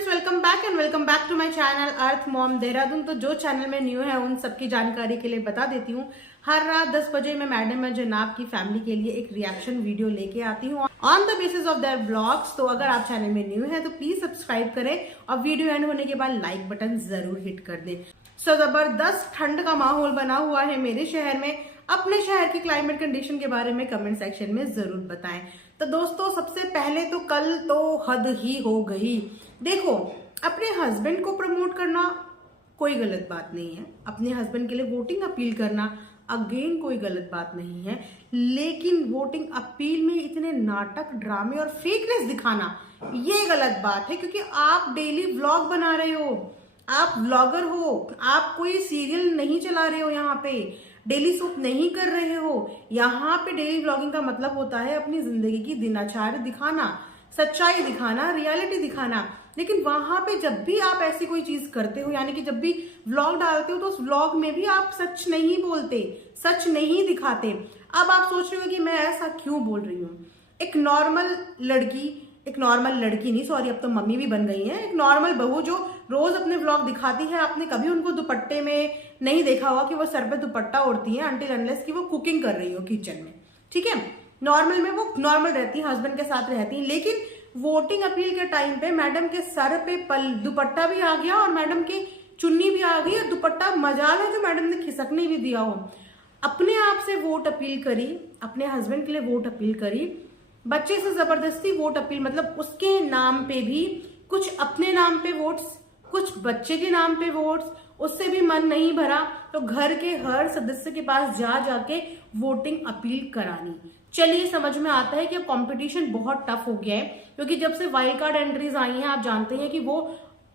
Friends, welcome back to my channel Earth Mom Dehradun. तो जो channel में न्यू है उन सबकी जानकारी के लिए बता देती हूँ, हर रात 10 बजे मैं मैडम जनाब की फैमिली के लिए एक रिएक्शन वीडियो लेके आती हूँ on the basis of their blogs. तो अगर आप चैनल में न्यू है तो प्लीज सब्सक्राइब करें और वीडियो एंड होने के बाद लाइक बटन जरूर हिट कर दें। सो जबरदस्त ठंड का माहौल बना हुआ है मेरे शहर में। अपने शहर की क्लाइमेट कंडीशन के बारे में कमेंट सेक्शन में जरूर बताएं। तो दोस्तों, सबसे पहले तो कल तो हद ही हो गई। देखो, अपने हस्बैंड को प्रमोट करना कोई गलत बात नहीं है, अपने हस्बैंड के लिए वोटिंग अपील करना अगेन कोई गलत बात नहीं है, लेकिन वोटिंग अपील में इतने नाटक, ड्रामे और फेकनेस दिखाना ये गलत बात है। क्योंकि आप डेली व्लॉग बना रहे हो, आप व्लॉगर हो, आप कोई सीरियल नहीं चला रहे हो, यहाँ पे डेली शूट नहीं कर रहे हो। यहाँ पे डेली व्लॉगिंग का मतलब होता है अपनी जिंदगी की दिनाचार्य दिखाना, सच्चाई दिखाना, रियलिटी दिखाना। लेकिन वहां पे जब भी आप ऐसी कोई चीज करते हो, यानी कि जब भी व्लॉग डालते हो, तो उस व्लॉग में भी आप सच नहीं बोलते, सच नहीं दिखाते। अब आप सोच रहे हो कि मैं ऐसा क्यों बोल रही हूँ। एक नॉर्मल लड़की नहीं, सॉरी, अब तो मम्मी भी बन गई है, एक नॉर्मल बहू जो रोज अपने व्लॉग दिखाती है, आपने कभी उनको दुपट्टे में नहीं देखा होगा कि वो सर पे दुपट्टा ओढ़ती है अनटिल अनलेस कि वो कुकिंग कर रही हो किचन में। ठीक है, नॉर्मल में वो नॉर्मल रहती है, हस्बैंड के साथ रहती है। लेकिन वोटिंग अपील के टाइम पे मैडम के सर पे दुपट्टा भी आ गया और मैडम की चुन्नी भी आ गई और दुपट्टा मजाल है जो मैडम ने खिसकने भी दिया हो। अपने आप से वोट अपील करी, अपने हस्बैंड के लिए वोट अपील करी, बच्चे से जबरदस्ती वोट अपील, मतलब उसके नाम पे भी कुछ, अपने नाम पे वोट्स, कुछ बच्चे के नाम पे वोट्स, उससे भी मन नहीं भरा तो घर के हर सदस्य के पास जाके वोटिंग अपील करानी। चलिए, समझ में आता है कि अब कंपटीशन बहुत टफ हो गया है, क्योंकि जब से वाइल्ड कार्ड एंट्रीज आई हैं, आप जानते हैं कि वो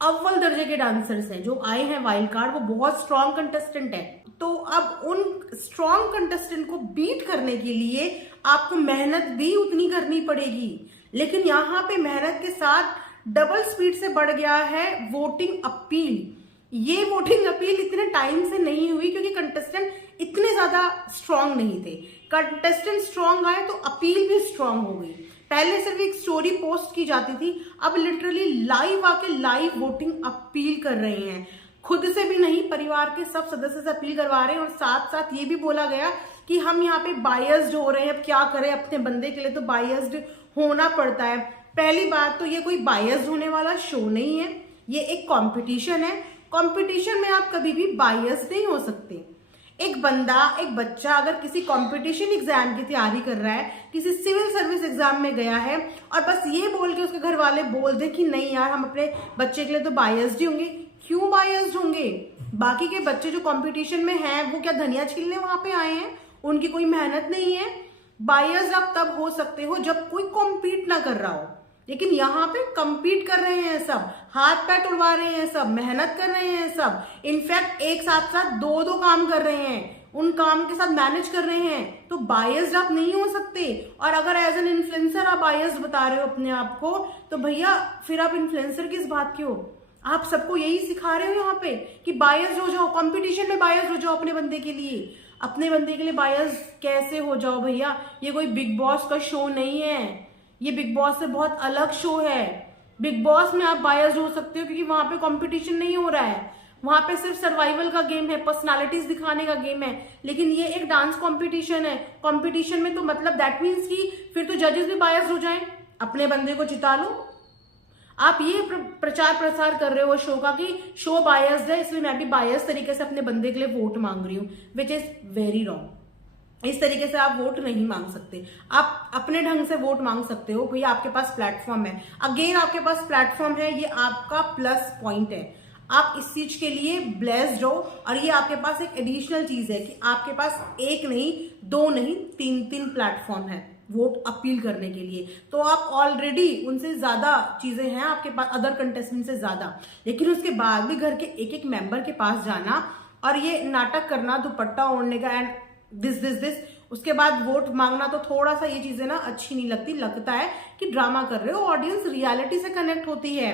अव्वल दर्जे के डांसर्स हैं जो आए हैं वाइल्ड कार्ड, वो बहुत स्ट्रॉन्ग कंटेस्टेंट है। तो अब उन स्ट्रॉन्ग कंटेस्टेंट को बीट करने के लिए आपको मेहनत भी उतनी करनी पड़ेगी। लेकिन यहाँ पे मेहनत के साथ डबल स्पीड से बढ़ गया है वोटिंग अपील। ये वोटिंग अपील इतने टाइम से नहीं हुई क्योंकि कंटेस्टेंट इतने ज्यादा स्ट्रांग नहीं थे। कंटेस्टेंट स्ट्रांग आए तो अपील भी स्ट्रांग हो गई। पहले सिर्फ एक स्टोरी पोस्ट की जाती थी, अब लिटरली लाइव आके लाइव वोटिंग अपील कर रहे हैं। खुद से भी नहीं, परिवार के सब सदस्य से अपील करवा रहे हैं। और साथ साथ ये भी बोला गया कि हम यहाँ पे बायस्ड हो रहे हैं, अब क्या करें, अपने बंदे के लिए तो बायस्ड होना पड़ता है। पहली बात तो ये कोई बायस्ड होने वाला शो नहीं है, ये एक कंपटीशन है। कंपटीशन में आप कभी भी बायस्ड नहीं हो सकते। एक बंदा, एक बच्चा अगर किसी कंपटीशन एग्जाम की तैयारी कर रहा है, किसी सिविल सर्विस एग्जाम में गया है और बस ये बोल के उसके घर वाले बोल दे कि नहीं यार, हम अपने बच्चे के लिए तो बायस्ड ही होंगे, क्यों बायस्ड होंगे? बाकी के बच्चे जो कंपटीशन में हैं वो क्या धनिया छीलने वहां पे आए हैं? उनकी कोई मेहनत नहीं है। बायस्ड आप तब हो सकते हो जब कोई कॉम्पीट ना कर रहा हो, लेकिन यहाँ पे compete कर रहे हैं सब, हाथ पैर तुड़वा रहे हैं सब, मेहनत कर रहे हैं सब, इनफैक्ट एक साथ साथ दो काम कर रहे हैं, उन काम के साथ मैनेज कर रहे हैं। तो बायस्ड आप नहीं हो सकते। और अगर एज एन इन्फ्लुएंसर आप बायस्ड बता रहे हो अपने आप को, तो भैया फिर आप इन्फ्लुएंसर किस बात के हो? आप सबको यही सिखा रहे हो यहाँ पे कि बायस्ड हो जाओ, कॉम्पिटिशन में बायस्ड हो जाओ अपने बंदे के लिए। अपने बंदे के लिए बायस्ड कैसे हो जाओ भैया? ये कोई बिग बॉस का शो नहीं है, ये बिग बॉस से बहुत अलग शो है। बिग बॉस में आप बायस्ड हो सकते हो क्योंकि वहां पे कंपटीशन नहीं हो रहा है, वहां पे सिर्फ सर्वाइवल का गेम है, पर्सनालिटीज दिखाने का गेम है। लेकिन ये एक डांस कंपटीशन है। कंपटीशन में तो मतलब दैट मीन्स कि फिर तो जजेस भी बायस्ड हो जाएं। अपने बंदे को जिता लो। आप ये प्रचार प्रसार कर रहे हो शो का कि शो बायस्ड है, इसलिए मैं भी बायस्ड तरीके से अपने बंदे के लिए वोट मांग रही हूँ, विच इज वेरी रॉन्ग। इस तरीके से आप वोट नहीं मांग सकते। आप अपने ढंग से वोट मांग सकते हो भैया, आपके पास प्लेटफॉर्म है। अगेन आपके पास प्लेटफॉर्म है, ये आपका प्लस पॉइंट है। आप इस चीज के लिए ब्लेस्ड हो और ये आपके पास एक एडिशनल चीज है कि आपके पास एक नहीं, दो नहीं, तीन प्लेटफॉर्म है वोट अपील करने के लिए। तो आप ऑलरेडी उनसे ज्यादा चीजें हैं आपके पास, अदर कंटेस्टेंट से ज्यादा। लेकिन उसके बाद भी घर के एक मेंबर के पास जाना और ये नाटक करना, दुपट्टा ओढ़ने का एंड दिस उसके बाद वोट मांगना, तो थोड़ा सा ये चीजें ना अच्छी नहीं लगती। लगता है कि ड्रामा कर रहे हो। ऑडियंस रियलिटी से कनेक्ट होती है,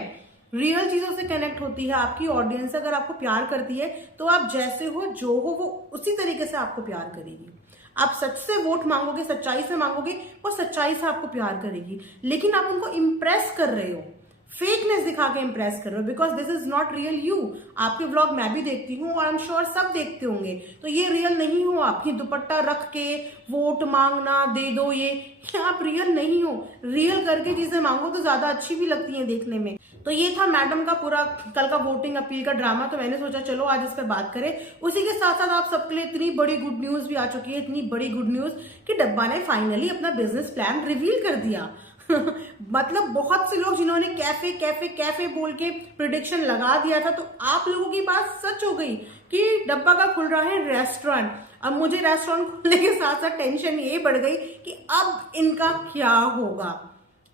रियल चीजों से कनेक्ट होती है। आपकी ऑडियंस अगर आपको प्यार करती है तो आप जैसे हो, जो हो, वो उसी तरीके से आपको प्यार करेगी। आप सच से वोट मांगोगे, सच्चाई से मांगोगे, वो सच्चाई से आपको प्यार करेगी। लेकिन आप उनको इम्प्रेस कर रहे हो, फेकनेस दिखा के इंप्रेस कर रहे हो, because this is not real you. आपके व्लॉग मैं भी देखती हूँ और आई एम श्योर सब देखते होंगे, तो ये रियल नहीं हो। आपकी दुपट्टा रख के वोट मांगना, दे दो ये आप रियल नहीं हो। रियल करके चीजें मांगो तो ज्यादा अच्छी भी लगती हैं देखने में। तो ये था मैडम का पूरा कल का वोटिंग अपील का ड्रामा, तो मैंने सोचा चलो आज इस पर बात करें। उसी के साथ साथ आप सबके लिए इतनी बड़ी गुड न्यूज भी आ चुकी है, इतनी बड़ी गुड न्यूज कि डब्बा ने फाइनली अपना बिजनेस प्लान रिवील कर दिया। मतलब बहुत से लोग जिन्होंने कैफे कैफे कैफे बोल के प्रिडिक्शन लगा दिया था, तो आप लोगों की बात सच हो गई कि डब्बा का खुल रहा है रेस्टोरेंट। अब मुझे रेस्टोरेंट खुलने के साथ साथ टेंशन ये बढ़ गई कि अब इनका क्या होगा,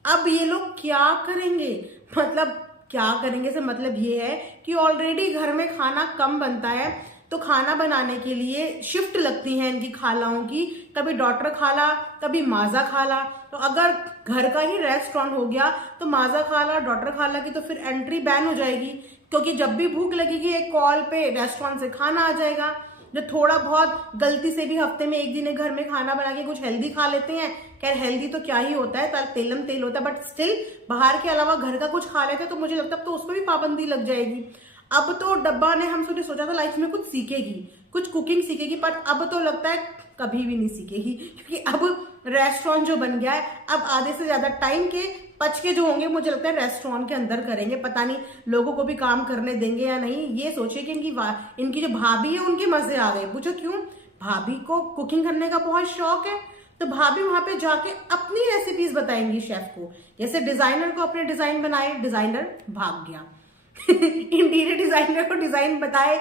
अब ये लोग क्या करेंगे। मतलब क्या करेंगे से मतलब ये है कि ऑलरेडी घर में खाना कम बनता है, तो खाना बनाने के लिए शिफ्ट लगती है इनकी खालाओं की, कभी डॉटर खाला कभी माजा खाला। तो अगर घर का ही रेस्टोरेंट हो गया तो माजा खाला डॉटर खाला की तो फिर एंट्री बैन हो जाएगी, क्योंकि जब भी भूख लगेगी एक कॉल पे रेस्टोरेंट से खाना आ जाएगा। जो थोड़ा बहुत गलती से भी हफ्ते में एक दिन घर में खाना बना के कुछ हेल्दी खा लेते हैं, खैर हेल्दी तो क्या ही होता है, तेलम तेल होता है, बट स्टिल बाहर के अलावा घर का कुछ खा लेते हैं, तो मुझे लगता है तो उसमें भी पाबंदी लग जाएगी। अब तो डब्बा ने हम सोचा था लाइफ में कुछ सीखेगी, कुछ कुकिंग सीखेगी, पर अब तो लगता है कभी भी नहीं सीखेगी, क्योंकि अब रेस्टोरेंट जो बन गया है, अब आधे से ज्यादा टाइम के पच के जो होंगे मुझे लगता है रेस्टोरेंट के अंदर करेंगे। पता नहीं लोगों को भी काम करने देंगे या नहीं। ये सोचिए कि इनकी जो भाभी है उनके मजे आ गए। पूछो क्यों? भाभी को कुकिंग करने का बहुत शौक है, तो भाभी वहां पे जाके अपनी रेसिपीज बताएंगी शेफ को। जैसे डिजाइनर को अपने डिजाइन बनाए, डिजाइनर भाग गया। इंटीरियर डिजाइनर को डिजाइन बताए,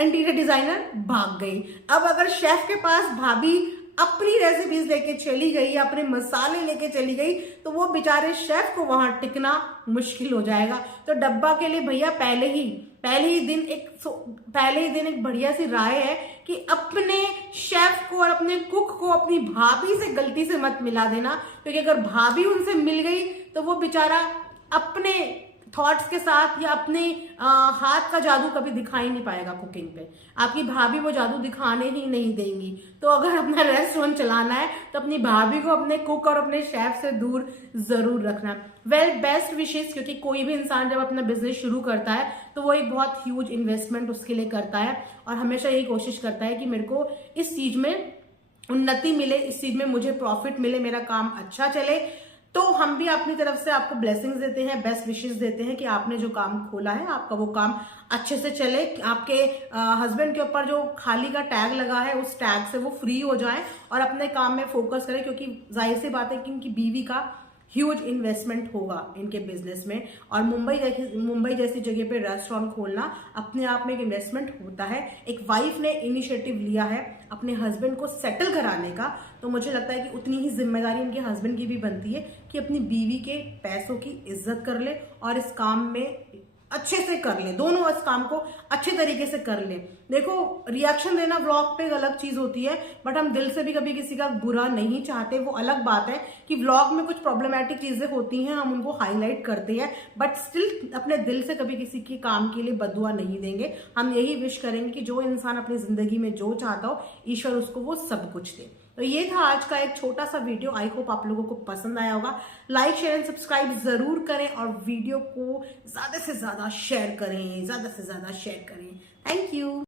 इंटीरियर डिजाइनर भाग गई। अब अगर शेफ के पास भाभी अपनी रेसिपीज लेके चली गई, अपने मसाले लेके चली गई, तो वो बेचारे शेफ को वहां टिकना मुश्किल हो जाएगा। तो डब्बा के लिए भैया पहले ही दिन एक बढ़िया सी राय है कि अपने शेफ को और अपने कुक को अपनी भाभी से गलती से मत मिला देना, क्योंकि अगर भाभी उनसे मिल गई तो वो बेचारा अपने थॉट्स के साथ या अपने हाथ का जादू कभी दिखा ही नहीं पाएगा कुकिंग पे। आपकी भाभी वो जादू दिखाने ही नहीं देंगी। तो अगर अपना रेस्टोरेंट चलाना है तो अपनी भाभी को अपने कुक और अपने शेफ से दूर जरूर रखना। वेल बेस्ट विशेष, क्योंकि कोई भी इंसान जब अपना बिजनेस शुरू करता है तो वो एक बहुत ह्यूज इन्वेस्टमेंट उसके लिए करता है, और हमेशा यही कोशिश करता है कि मेरे को इस चीज में उन्नति मिले, इस चीज में मुझे प्रॉफिट मिले, मेरा काम अच्छा चले। तो हम भी अपनी तरफ से आपको ब्लेसिंग्स देते हैं, बेस्ट विशेस देते हैं कि आपने जो काम खोला है आपका वो काम अच्छे से चले, आपके हस्बैंड के ऊपर जो खाली का टैग लगा है उस टैग से वो फ्री हो जाए और अपने काम में फोकस करें, क्योंकि जाहिर सी बात है कि इनकी बीवी का ह्यूज इन्वेस्टमेंट होगा इनके बिजनेस में। और मुंबई जैसी जगह पे रेस्टोरेंट खोलना अपने आप में एक इन्वेस्टमेंट होता है। एक वाइफ ने इनिशिएटिव लिया है अपने हस्बैंड को सेटल कराने का, तो मुझे लगता है कि उतनी ही जिम्मेदारी उनके हस्बैंड की भी बनती है कि अपनी बीवी के पैसों की इज्जत कर ले और इस काम में अच्छे से कर ले, दोनों इस काम को अच्छे तरीके से कर ले। देखो, रिएक्शन देना व्लॉग पे अलग चीज होती है, बट हम दिल से भी कभी किसी का बुरा नहीं चाहते। वो अलग बात है कि व्लॉग में कुछ प्रॉब्लमैटिक चीजें होती हैं, हम उनको हाईलाइट करते हैं, बट स्टिल अपने दिल से कभी किसी के काम के लिए बददुआ नहीं देंगे। हम यही विश करेंगे कि जो इंसान अपनी जिंदगी में जो चाहता हो ईश्वर उसको वो सब कुछ दे। तो ये था आज का एक छोटा सा वीडियो। आई होप आप लोगों को पसंद आया होगा। लाइक शेयर एंड सब्सक्राइब जरूर करें और वीडियो को ज्यादा से ज्यादा शेयर करें, ज्यादा से ज्यादा शेयर करें। Thank you.